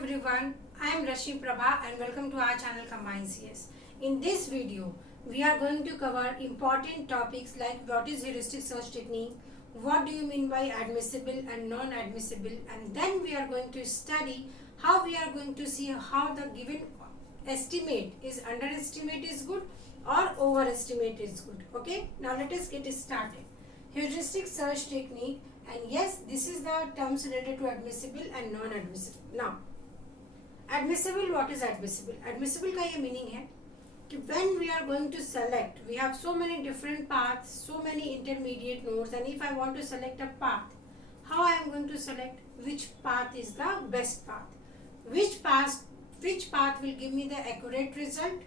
everyone, I am Rashi Prabha and welcome to our channel Combine CS. In this video, we are going to cover important topics like what is heuristic search technique, what do you mean by admissible and non-admissible, and then we are going to study how we are going to see how the given estimate is underestimate is good or overestimate is good. Okay, now let us get started. Heuristic search technique, and yes, this is the terms related to admissible and non-admissible. Now, admissible, what is admissible? Admissible का ये meaning है कि when we are going to select, we have so many different paths, so many intermediate nodes, and if I want to select a path, how I am going to select which path is the best path? Which path will give me the accurate result?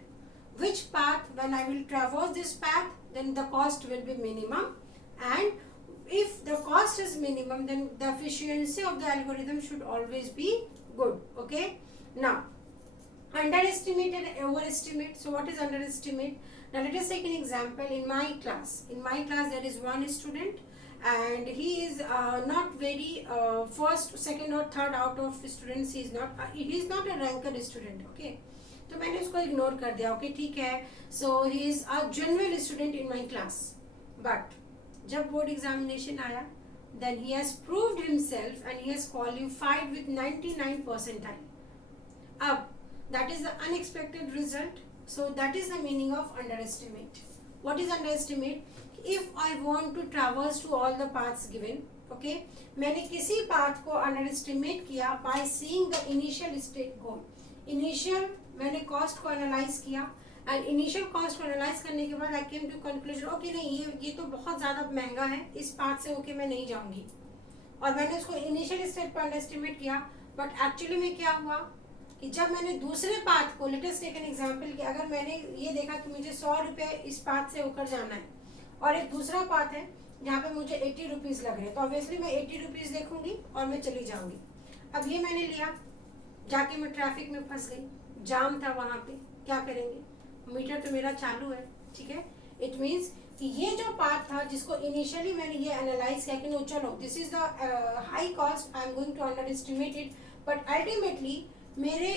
Which path, when I will traverse this path, then the cost will be minimum, and if the cost is minimum, then the efficiency of the algorithm should always be good. Okay, now underestimate and overestimate. So what is underestimate? Now let us take an example. In my class there is one student and he is not very first, second or third out of students. He is not a ranker student. Okay, तो मैंने उसको ignore कर दिया. Okay, ठीक है. So he is a general student in my class, but जब board examination आया, then he has proved himself and he has qualified with 99 percentile. अब that is the unexpected result. So that is the meaning of underestimate. What is underestimate? If I want to traverse to all the paths given, okay, मैंने किसी path को underestimate किया by seeing the initial state goal. Initial मैंने cost को analyze किया, and initial cost को analyse करने के बाद आई केम टू कंक्लूजन, ओके नहीं ये तो बहुत ज़्यादा महंगा है, इस पार्ट से ओके मैं नहीं जाऊंगी, और मैंने उसको इनिशियल स्टेट पर अंडरएस्टिमेट किया. बट एक्चुअली में क्या हुआ कि जब मैंने दूसरे पाथ को, let us take an example कि अगर मैंने ये देखा कि मुझे 100 रुपये इस पाथ से होकर जाना है और एक दूसरा पाथ है जहाँ पे मुझे 80 रुपीज़ लग रहे हैं, तो ऑब्वियसली मैं 80 रुपीज़ देखूंगी और मैं चली जाऊँगी. अब ये मैंने लिया, जाके मैं ट्रैफिक में फंस गई, जाम था वहाँ पे, क्या करेंगे? मीटर तो मेरा चालू है, ठीक है. इट मीन्स कि ये जो पार्ट था जिसको इनिशियली मैंने ये एनालाइज किया कि नो चलो this is the high cost, I am going to under estimate it, but ultimately मेरे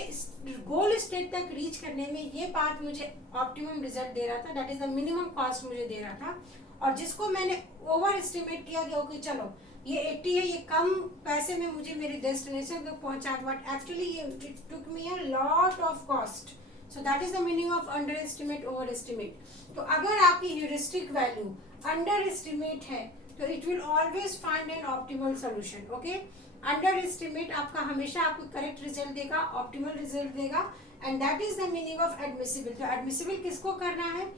गोल स्टेट तक रीच करने में ये पार्ट मुझे ऑप्टिमम रिजल्ट दे रहा था, that is the minimum cost मुझे दे रहा था. और जिसको मैंने ओवर एस्टिमेट किया कि ओके चलो ये 80 है, ये कम पैसे में मुझे मेरे डेस्टिनेशन तक पहुंचा, बट एक्चुअली ये it took me a lot of cost. So that is the meaning of underestimate, overestimate. तो अगर आपकी heuristic value underestimate है तो it will always find an optimal solution. Okay? Underestimate आपका हमेशा आपको correct result देगा, optimal result देगा, and that is the meaning of admissible. तो admissible किसको करना है?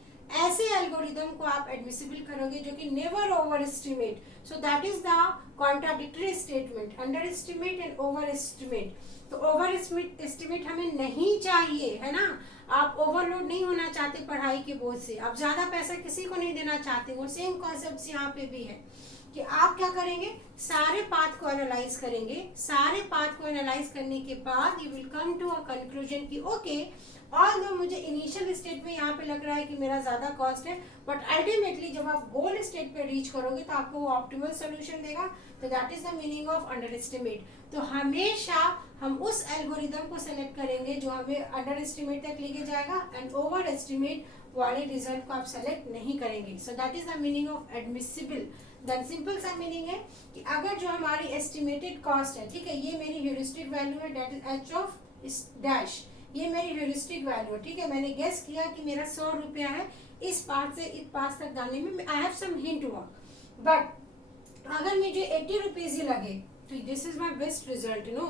ऐसे एल्गोरिदम को आप एडमिसिबल करोगे जो कि never over estimate. So that is the contradictory statement, under estimate and over estimate. तो ओवर एस्टिमेट हमें नहीं चाहिए, है ना. आप ओवरलोड नहीं होना चाहते पढ़ाई के बोझ से, आप ज्यादा पैसा किसी को नहीं देना चाहते. वो सेम कॉन्सेप्ट यहाँ पे भी है कि आप क्या करेंगे, सारे पाथ को एनालाइज करेंगे. सारे पाथ को एनालाइज करने के बाद you will come to a conclusion कि ओके और दो मुझे इनिशियल स्टेट में यहाँ पे लग रहा है कि मेरा ज़्यादा कॉस्ट है, बट अल्टीमेटली जब आप गोल स्टेट पे रीच करोगे तो आपको वो ऑप्टिमल सोल्यूशन देगा. तो that is the meaning of under estimate. तो हमेशा हम उस एल्गोरिदम को सेलेक्ट करेंगे जो हमें अंडर एस्टिमेट तक लेके जाएगा, एंड ओवर एस्टिमेट वाले रिजल्ट को आप सेलेक्ट नहीं करेंगे. So that is the meaning of admissible. Then simple सा मीनिंग है कि अगर जो हमारी एस्टिमेटेड कॉस्ट है, ठीक है, ये मेरी ह्यूरिस्टिक वैल्यू है, that is H of dash, ये मेरी ह्यूरिस्टिक वैल्यू है, ठीक है. मैंने गेस किया कि मेरा 100 रुपया है इस पाथ से इस पाथ तक जाने में, I have some hint work, but अगर मुझे 80 रुपीज़ ही लगे तो this is my best result. No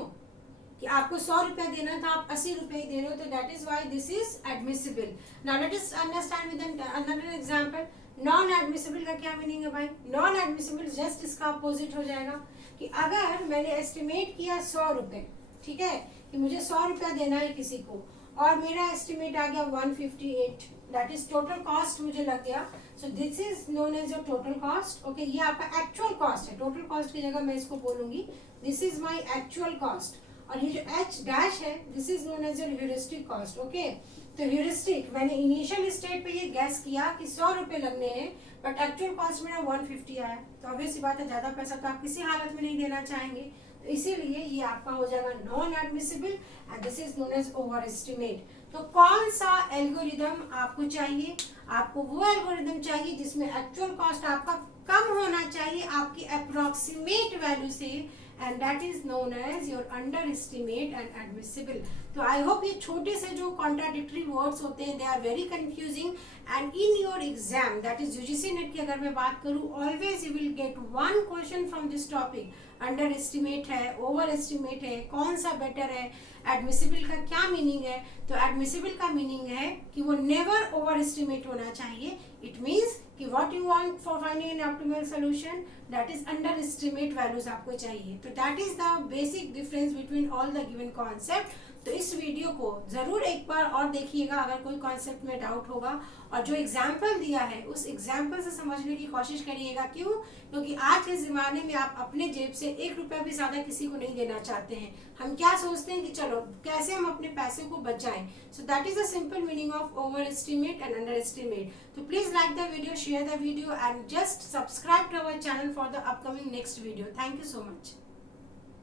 कि आपको 100 रुपया देना था, आप 80 रुपये ही दे रहे हो, तो that is why this is admissible. Now let us understand with another example. Non admissible का क्या मीनिंग है भाई? नॉन एडमिसिबल जस्ट इसका अपोजिट हो जाएगा कि अगर मैंने एस्टिमेट किया 100 रुपये, ठीक है, कि मुझे 100 रुपया देना है किसी को, और मेरा एस्टिमेट आ गया 158, दैट इज टोटल कॉस्ट मुझे लग गया. So this is known as your total cost. Okay, ये आपका एक्चुअल कॉस्ट है. टोटल कॉस्ट की जगह मैं इसको बोलूंगी this is my actual cost. और ये जो एच डैश है this is known as your heuristic cost. Okay, तो ह्यूरिस्टिक मैंने इनिशियल स्टेट पे ये गैस किया कि 100 रुपये लगने हैं, बट एक्चुअल कॉस्ट मेरा 150 आया, तो ऑब्वियस सी बात है ज़्यादा पैसा तो आप किसी हालत में नहीं देना चाहेंगे. इसीलिए ये आपका हो जाएगा non admissible and this is known as over estimate. तो कौन सा एल्गोरिदम आपको चाहिए? आपको वो एल्गोरिदम चाहिए जिसमें एक्चुअल कॉस्ट आपका कम होना चाहिए आपकी अप्रोक्सीमेट वैल्यू से, and that is known as your under estimate and admissible. तो आई होप ये छोटे से जो कॉन्ट्राडिक्टरी वर्ड्स होते हैं they are very confusing, and in your exam that is UGC NET की अगर मैं बात करूं, always you will get one question from this topic. Under estimate है, ओवर एस्टिमेट है, कौन सा बेटर है, एडमिसिबल का क्या मीनिंग है? तो एडमिसिबल का मीनिंग है कि वो नेवर ओवर एस्टिमेट होना चाहिए। इट मीन्स कि what you want for finding N optimal solution that is under estimate values आपको चाहिए। तो that is the basic difference between all the given concept. तो इस वीडियो को जरूर एक बार और देखिएगा अगर कोई कॉन्सेप्ट में डाउट होगा, और जो एग्जाम्पल दिया है उस एग्जाम्पल से समझने की कोशिश करिएगा। क्यों? क्योंकि आज के ज़माने में आप अपने जेब से 1 रुपया भी ज़्यादा किसी को नहीं देना चाहते हैं। हम क्या सोचते हैं कि चलो कैसे हम अपने पैसे को बचाएं। So that is the simple meaning of over estimate and under estimate. तो please like the video, share the video and just subscribe to our channel for the upcoming next video. Thank you so much.